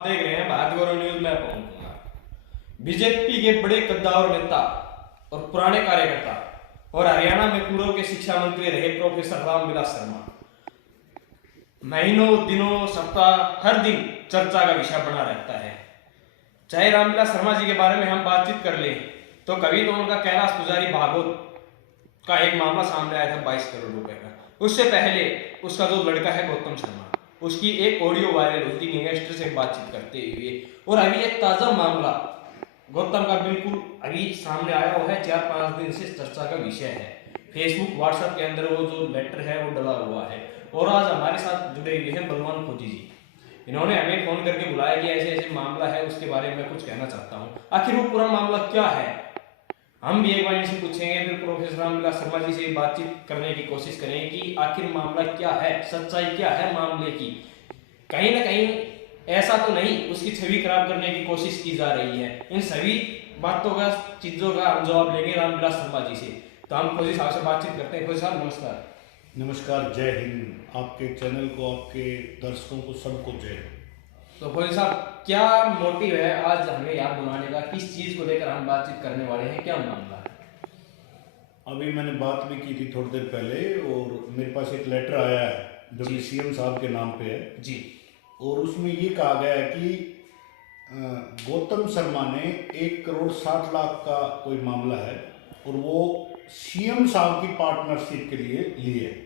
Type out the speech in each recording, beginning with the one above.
देख रहे हैं भारत गौरव न्यूज में पहुंचूंगा। बीजेपी के बड़े कद्दावर नेता और पुराने कार्यकर्ता और हरियाणा में पूर्व के शिक्षा मंत्री रहे प्रोफेसर रामविलास शर्मा महीनों दिनों सप्ताह हर दिन चर्चा का विषय बना रहता है। चाहे रामविलास शर्मा जी के बारे में हम बातचीत कर ले तो कभी तो उनका कैलाश पुजारी भागवत का एक मामला सामने आया था 22 करोड़ रुपए का। उससे पहले उसका जो लड़का है गौतम शर्मा, उसकी एक ऑडियो वायरल हुई थी गैंगस्टर से बातचीत करते हुए। और अभी एक ताजा मामला गौतम का बिल्कुल अभी सामने आया हुआ है, 4-5 दिन से चर्चा का विषय है। फेसबुक व्हाट्सएप के अंदर वो जो लेटर है वो डला हुआ है। और आज हमारे साथ जुड़े हुए हैं बलवान फौजी जी। इन्होंने हमें फोन करके बुलाया कि ऐसे ऐसे मामला है, उसके बारे में कुछ कहना चाहता हूँ। आखिर वो पूरा मामला क्या है हम भी एक बार इनसे पूछेंगे, फिर प्रोफेसर रामविलास शर्मा जी से बातचीत करने की कोशिश करेंगे कि आखिर मामला क्या है, सच्चाई क्या है मामले की। कहीं ना कहीं ऐसा तो नहीं उसकी छवि खराब करने की कोशिश की जा रही है। इन सभी बातों का चीजों का हम जवाब लेंगे रामविलास शर्मा जी से। तो हम फौजी साहब से बातचीत करते हैं। फौजी साहब नमस्कार। नमस्कार, जय हिंद। आपके चैनल को, आपके दर्शकों को, सबको जय हिंद। तो फौजी साहब, क्या मोटिव है आज हमें यहाँ बुलाने का, किस चीज को लेकर हम बातचीत करने वाले हैं, क्या मामला है? अभी मैंने बात भी की थी थोड़ी देर पहले और मेरे पास एक लेटर आया है जो कि सीएम साहब के नाम पे है जी। और उसमें ये कहा गया है कि गौतम शर्मा ने 1,60,00,000 का कोई मामला है और वो सीएम साहब की पार्टनरशिप के लिए लिए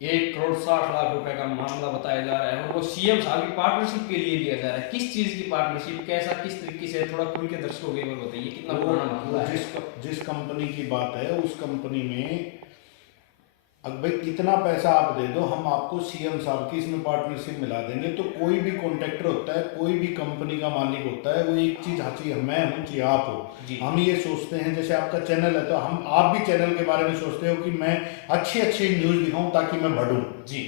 1,60,00,000 रुपए का मामला बताया जा रहा है और वो सीएम साहब की पार्टनरशिप के लिए लिया जा रहा है। किस चीज की पार्टनरशिप, कैसा, किस तरीके से, थोड़ा खुल के दर्शकों को बताइए कितना पुराना मामला है। जिस कंपनी की बात है उस कंपनी में अब भाई इतना पैसा आप दे दो, हम आपको सीएम साहब की इसमें पार्टनरशिप मिला देंगे। तो कोई भी कॉन्ट्रैक्टर होता है, कोई भी कंपनी का मालिक होता है, वो एक चीज चाहिए, मैं हूँ चाहिए आप हो। हम ये सोचते हैं, जैसे आपका चैनल है तो आप भी चैनल के बारे में सोचते हो कि मैं अच्छी अच्छी न्यूज दिखाऊं ताकि मैं बढ़ूं जी।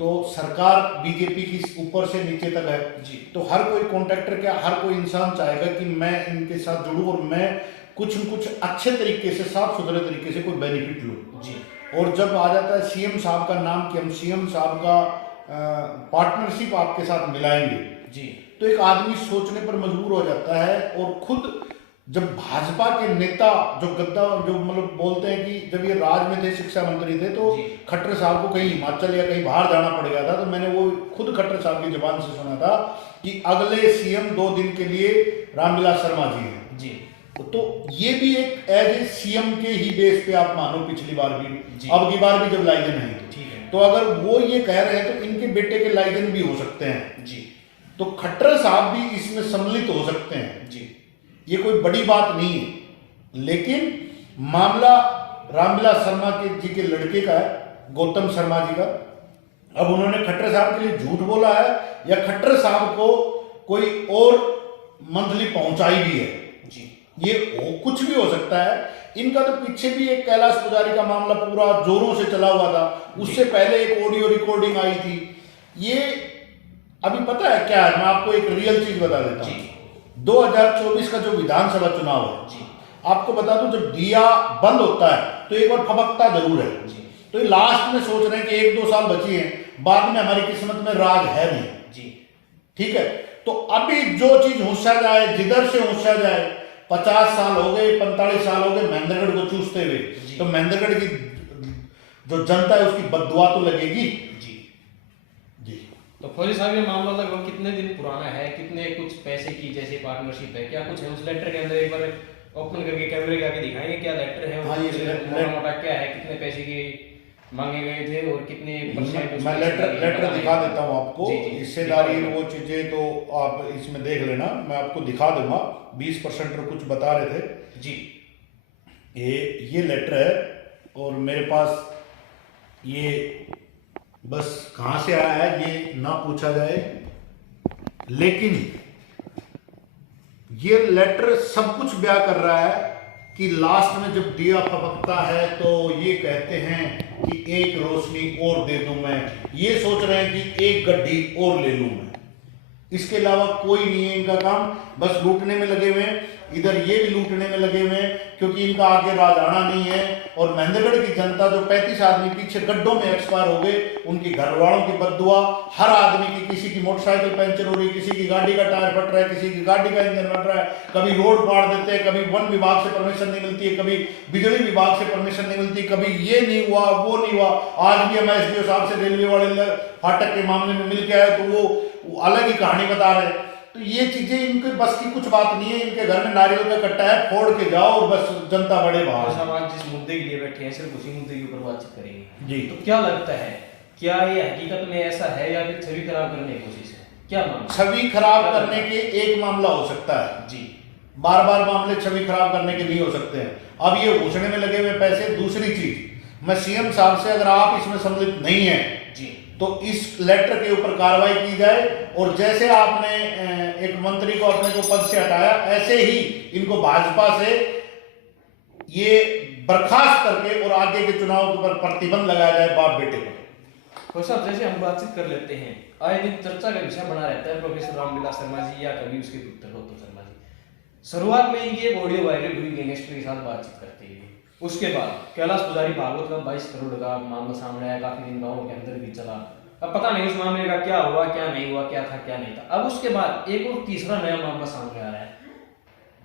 तो सरकार बीजेपी की ऊपर से नीचे तक है जी, तो हर कोई कॉन्ट्रैक्टर का, हर कोई इंसान चाहेगा कि मैं इनके साथ जुड़ूं और मैं कुछ न कुछ अच्छे तरीके से, साफ सुथरे तरीके से कोई बेनिफिट लूँ जी। और जब आ जाता है सीएम साहब का नाम कि हम सीएम साहब का पार्टनरशिप आपके साथ मिलाएंगे जी, तो एक आदमी सोचने पर मजबूर हो जाता है। और खुद जब भाजपा के नेता जो मतलब बोलते हैं कि जब ये राज में थे, शिक्षा मंत्री थे, तो खट्टर साहब को कहीं हिमाचल या कहीं बाहर जाना पड़ गया था, तो मैंने वो खुद खट्टर साहब की जुबान से सुना था कि अगले सीएम 2 दिन के लिए रामविलास शर्मा जी हैं जी। तो ये भी एक एज ए सीएम के ही बेस पे आप मानो, पिछली बार भी, अब की बार भी जब लाइजन है तो अगर वो ये कह रहे हैं तो इनके बेटे के लाइजन भी हो सकते हैं जी। तो खट्टर साहब भी इसमें सम्मिलित हो सकते हैं जी। ये कोई बड़ी बात नहीं है, लेकिन मामला रामविलास शर्मा जी के लड़के का है, गौतम शर्मा जी का। अब उन्होंने खट्टर साहब के लिए झूठ बोला है या खट्टर साहब को कोई और मंथली पहुंचाई भी है जी, ये कुछ भी हो सकता है। इनका तो पीछे भी एक कैलाश पुजारी का मामला पूरा जोरों से चला हुआ था, उससे पहले एक ऑडियो रिकॉर्डिंग आई थी। ये अभी पता है क्या है, मैं आपको एक रियल चीज बता देता हूँ। 2024 का जो विधानसभा चुनाव है जी, आपको बता दूं, जब दिया बंद होता है तो एक बार फबकता जरूर है जी। तो ये लास्ट में सोच रहे हैं कि 1-2 साल बची हैं, बाद में हमारी किस्मत में राज है नहीं जी, ठीक है। तो अभी जो चीज हुस्सा जाए, जिधर से हुस्सा जाए, 50 साल हो गए, 45 साल हो गए महेंद्रगढ़ को चूसते हुए, तो महेंद्रगढ़ की जो जनता है उसकी बददुआ तो लगेगी जी जी। तो फौजी साहब, ये मामला लगभग कितने दिन पुराना है, कितने कुछ पैसे की जैसे पार्टनरशिप है, क्या कुछ है उस लेटर के अंदर? एक बार ओपन करके कैमरे के आगे दिखाएंगे क्या लेटर है? हाँ, ये मोटा क्या है, कितने पैसे की मांगे गए थे और कितने परसेंट? मैं लेटर दिखा देता हूँ आपको। हिस्सेदारी वो चीजें तो आप इसमें देख लेना, मैं आपको दिखा दूंगा। 20% कुछ बता रहे थे जी। ये लेटर है और मेरे पास ये बस कहाँ से आया है ये ना पूछा जाए, लेकिन ये लेटर सब कुछ बयां कर रहा है कि लास्ट में जब दिया फपकता है तो ये कहते हैं कि एक रोशनी और दे दूं मैं, ये सोच रहे हैं कि एक गड्ढी और ले लूं मैं। इसके अलावा कोई नहीं है इनका काम, बस लूटने में लगे हुए हैं। इधर ये भी लूटने में लगे हुए हैं क्योंकि इनका आगे राज आना नहीं है। और महेंद्रगढ़ की जनता जो 35 आदमी पीछे गड्ढों में एक्सपायर हो गए, उनकी घर वालों की बद्दुआ, हर आदमी की, किसी की मोटरसाइकिल पंचर हो रही, किसी की गाड़ी का टायर फट रहा है, किसी की गाड़ी का इंजन फट रहा है, कभी रोड फाड़ देते हैं, कभी वन विभाग से परमिशन नहीं मिलती है, कभी बिजली विभाग से परमिशन नहीं मिलती, कभी ये नहीं हुआ वो नहीं हुआ। आज भी हम एसडीओ साहब से रेलवे वाले फाटक के मामले में मिल के आए तो वो अलग ही कहानी बता रहे हैं। तो ये चीजें इनके बस की कुछ बात नहीं है। इनके घर में नारियल का कट्टा है, फोड़ के जाओ और बस जनता बड़े और बाहर। हम आज जिस मुद्दे के लिए बैठे हैं सिर्फ उसी मुद्दे के ऊपर बातचीत करेंगे जी। तो क्या लगता है, क्या ये हकीकत में ऐसा है या फिर छवि खराब करने की कोशिश है, क्या मामला? छवि खराब करने के एक मामला हो सकता है जी, बार बार मामले छवि खराब करने के नहीं हो सकते हैं। अब ये घुसने में लगे हुए पैसे। दूसरी चीज, मैं सीएम साहब से, अगर आप इसमें सम्मिलित नहीं है जी, तो इस लेटर के ऊपर कार्रवाई की जाए और जैसे आपने एक मंत्री को अपने को पद से हटाया, ऐसे ही इनको भाजपा से ये बर्खास्त करके और आगे के चुनाव के ऊपर प्रतिबंध लगाया जाए बाप बेटे पर। तो साहब जैसे हम बातचीत कर लेते हैं, आए दिन चर्चा का विषय बना रहता है प्रोफेसर रामविलास शर्मा जी या कभी उसके पुत्र गौतम शर्मा जी। शुरुआत में इनकी एक ऑडियो वायरल हुई गैंगस्टर के साथ बातचीत करते हुए। उसके बाद कैलाश पुजारी भागवत का 22 करोड़ का मामला सामने आया, काफी दिन गाँव के अंदर भी चला। अब पता नहीं उस मामले का क्या हुआ क्या नहीं हुआ, क्या था क्या नहीं था। अब उसके बाद एक और तीसरा नया मामला सामने आ रहा है।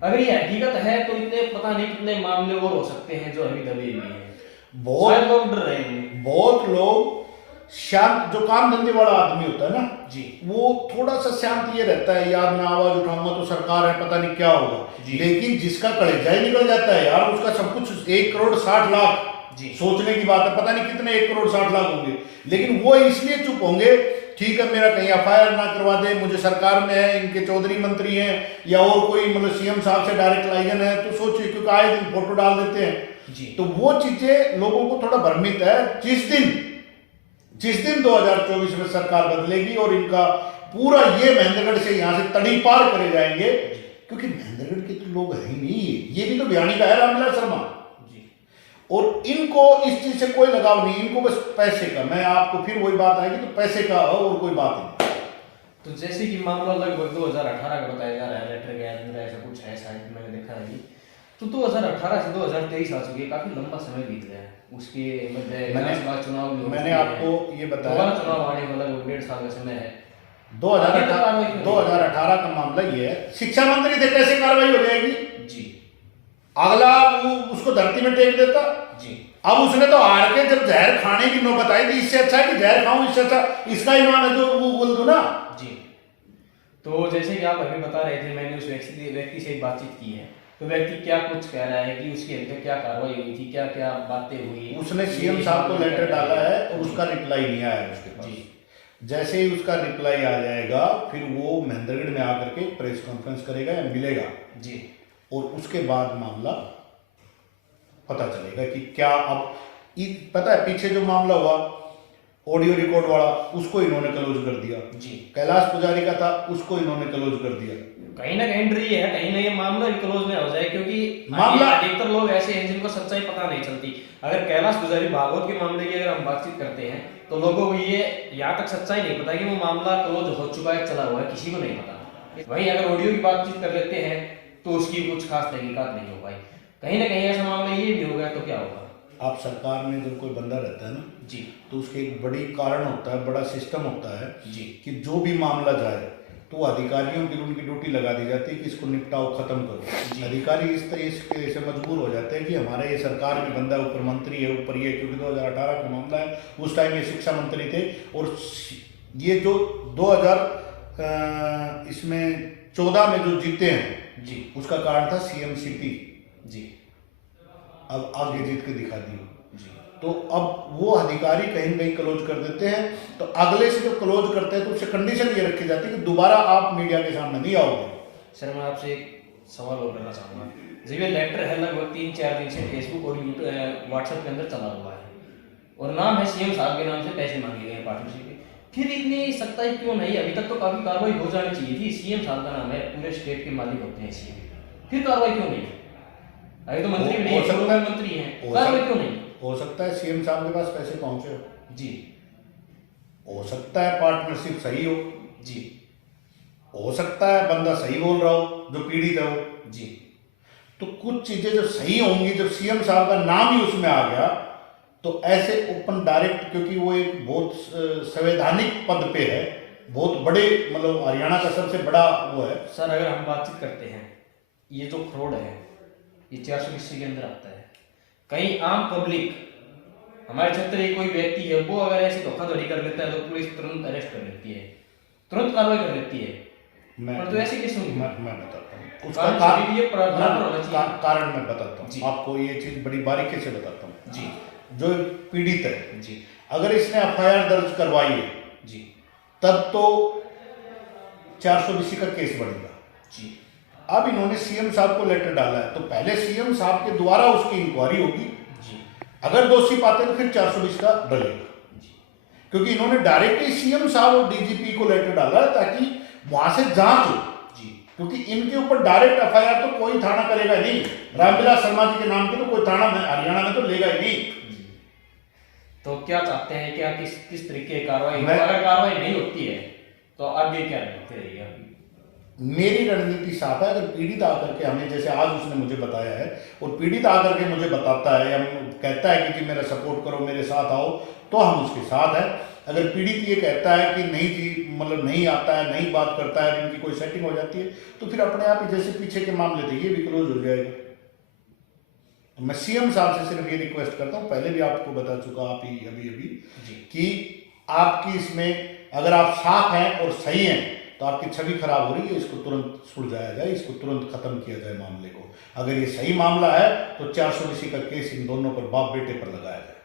अगर ये हकीकत है तो इतने पता नहीं कितने मामले और हो सकते हैं जो अभी दबे हुए हैं। बहुत लोग डर रहे हैं। बहुत लोग शांत, जो काम धंधे वाला आदमी होता है ना जी, वो थोड़ा सा शांत ये रहता है, यार मैं आवाज उठाऊंगा तो सरकार है, पता नहीं क्या होगा। लेकिन जिसका कलेजा ही निकल जाता है यार, उसका सब कुछ 1 करोड़ 60 लाख जी, सोचने की बात है, पता नहीं कितने 1 करोड़ 60 लाख होंगे। लेकिन वो इसलिए चुप होंगे, ठीक है मेरा कहीं एफआईआर ना करवा दे, मुझे सरकार में है, इनके चौधरी मंत्री हैं या और कोई मतलब सीएम साहब से डायरेक्ट लाइजन है, तो सोचिए क्योंकि आए दिन फोटो डाल देते हैं जी। तो वो चीजें लोगों को थोड़ा भ्रमित है। जिस दिन 2024 में सरकार बदलेगी और इनका पूरा ये महेंद्रगढ़ से यहाँ से तड़ी पार करे जाएंगे, क्योंकि महेंद्रगढ़ के तो लोग है ही नहीं, ये भी तो बयानी का है रामविलास शर्मा जी। और इनको इस चीज से कोई लगाव नहीं, इनको बस पैसे का। मैं आपको फिर वही बात आएगी तो पैसे का और कोई बात नहीं। तो जैसे कि मामला लगभग 2018 का बताया जा रहा है, लेटर के अंदर ऐसा कुछ है शायद, मैंने देखा है। तो 2018 से 2023 आ चुकी है, काफी लंबा समय बीत गया है। उसके मध्य चुनाव भी मैंने आपको ये बताया, चुनाव आने वाला 1.5 साल का समय है। 2018 का मामला ये है, शिक्षा मंत्री थे, कैसे कार्रवाई हो जाएगी जी। अगला उसको धरती में टेक देता जी। अब उसने तो हार के जब जहर खाने की नौबत आई थी, इससे अच्छा है कि जहर खाऊं, इससे अच्छा इसका ही नाम है तो वो बोल दो ना जी। तो जैसे कि आप अभी बता रहे थे, मैंने उस व्यक्ति से बातचीत की है, तो व्यक्ति क्या कुछ कह रहा है कि उसकी अभी तक क्या कार्रवाई हुई थी, क्या क्या बातें हुई। उसने सीएम साहब को लेटर डाला है और उसका रिप्लाई नहीं आया है उसके पास। जैसे ही उसका रिप्लाई आ जाएगा फिर वो महेंद्रगढ़ में आकर के प्रेस कॉन्फ्रेंस करेगा या मिलेगा जी, और उसके बाद मामला पता चलेगा कि क्या। अब पता है पीछे जो मामला हुआ ऑडियो रिकॉर्ड वाला, उसको इन्होंने क्लोज कर दिया जी। कैलाश पुजारी का था, उसको इन्होंने क्लोज कर दिया। कहीं ना कहीं डर ये है, कहीं ना ये मामला भी क्लोज ना हो जाए, क्योंकि मामला अधिकतर लोग ऐसे हैं जिनको सच्चाई पता नहीं चलती। अगर कैलाश पुजारी भागवत के मामले की अगर हम बातचीत करते हैं तो लोगों को ये यहाँ तक सच्चाई नहीं पता कि वो मामला क्लोज हो चुका है, चला हुआ है, किसी को नहीं पता। वहीं अगर ऑडियो की बातचीत कर लेते हैं तो उसकी कुछ खास तहकीकात नहीं हो पाई। कहीं ना कहीं ऐसा मामला ये भी हो गया तो क्या होगा। आप सरकार में जब कोई बंदा रहता है ना जी, तो उसके एक बड़ी कारण होता है, बड़ा सिस्टम होता है जी, कि जो भी मामला जाए तो अधिकारियों की उनकी ड्यूटी लगा दी जाती है कि इसको निपटाओ, खत्म करो। अधिकारी इस तरह से मजबूर हो जाते हैं कि हमारे ये सरकार में बंदा ऊपर मंत्री है, ऊपर ये, क्योंकि 2018 का मामला है, उस टाइम ये शिक्षा मंत्री थे और ये जो 2014 में जो जीते हैं जी, उसका कारण था सीएमसीपी जी। अब आगे जीत के दिखा दिए। जी। तो अब वो अधिकारी कहीं न कहीं क्लोज कर देते हैं, तो अगले से जब क्लोज करते हैं तो उससे कंडीशन ये रखी जाती है कि दोबारा आप मीडिया के सामने नहीं आओगे। सर मैं आपसे एक सवाल और करना चाहूँगा। जब ये लेटर है लगभग 3-4 दिन से फेसबुक और व्हाट्सएप के अंदर चला हुआ है और नाम है सीएम साहब के नाम से पैसे मांगे गए पार्टनरशिप के, फिर इतनी सख्ताई क्यों नहीं? अभी तक तो काफी कार्रवाई हो जानी चाहिए थी। सीएम साहब का नाम है, पूरे स्टेट के मालिक होते हैं सीएम, फिर कार्रवाई क्यों नहीं? अभी तो मंत्री नहीं है, मंत्री हैं, कार्रवाई क्यों नहीं? हो सकता है सीएम साहब के पास पैसे पहुंचे हो जी, सकता है पार्टनरशिप सही हो जी, हो सकता है बंदा सही बोल रहा हो जो पीड़ित है वो। जी तो कुछ चीजें जो सही होंगी, जब सीएम साहब का नाम ही उसमें आ गया तो ऐसे ओपन डायरेक्ट, क्योंकि वो एक बहुत संवैधानिक पद पे है, बहुत बड़े, मतलब हरियाणा का सबसे बड़ा वो है। सर, अगर हम बातचीत करते हैं, ये जो फ्रॉड है ये 420 के अंदर आता है। कहीं आम पब्लिक, हमारे क्षेत्र के कोई व्यक्ति है, वो अगर ऐसी धोखाधड़ी कर लेता है तो पुलिस तुरंत अरेस्ट कर लेती है, तुरंत कार्रवाई कर लेती है। पर तो ऐसी कैसे होगी? मैं बताता हूँ उसका कारण कारण, सभी ये बराबर होना चाहिए। कारण मैं बताता जी। हूँ आपको, ये चीज बड़ी बारीकी से बताता हूँ। जी जो पीड़ित है, जी अगर इसने एफआईआर दर्ज करवाई है जी तब तो 420 का केस बनेगा। जी अब इन्होंने सीएम साहब को लेटर डाला है तो पहले सीएम साहब के द्वारा उसकी इंक्वायरी होगी, जी अगर दोषी पाते तो फिर 420 का डलेगा। जी क्योंकि इन्होंने डायरेक्ट ही सीएम साहब और डीजीपी को लेटर डाला है ताकि वहां से जांच हो। जी क्योंकि इनके ऊपर डायरेक्ट एफआईआर तो कोई थाना करेगा ही नहीं, रामविलास शर्मा जी के नाम पे तो कोई थाना हरियाणा में तो लेगा ही नहीं। जी। तो क्या चाहते हैं, क्या किस तरीके की कार्रवाई हो? मैं- अगर कार्रवाई नहीं होती है तो आगे क्या रणनीति रहेगी आपकी? मेरी रणनीति साफ है। अगर पीड़ित आकर के हमें, जैसे आज उसने मुझे बताया है, और पीड़ित आकर के मुझे बताता है या कहता है कि मेरा सपोर्ट करो, मेरे साथ आओ, तो हम उसके साथ हैं। अगर पीड़ित ये कहता है कि नहीं जी, मतलब नहीं आता है, नहीं बात करता है, इनकी कोई सेटिंग हो जाती है, तो फिर अपने आप ही जैसे पीछे के मामले थे ये भी क्लोज हो जाएगा। तो मैं सीएम साहब से सिर्फ ये रिक्वेस्ट करता हूँ, पहले भी आपको बता चुका आप ही अभी अभी, जी कि आपकी इसमें अगर आप साफ हैं और सही हैं तो आपकी छवि खराब हो रही है, इसको तुरंत सुलझाया जाए, इसको तुरंत खत्म किया जाए मामले को। अगर ये सही मामला है तो 420 का केस इन दोनों पर, बाप बेटे पर लगाया जाए।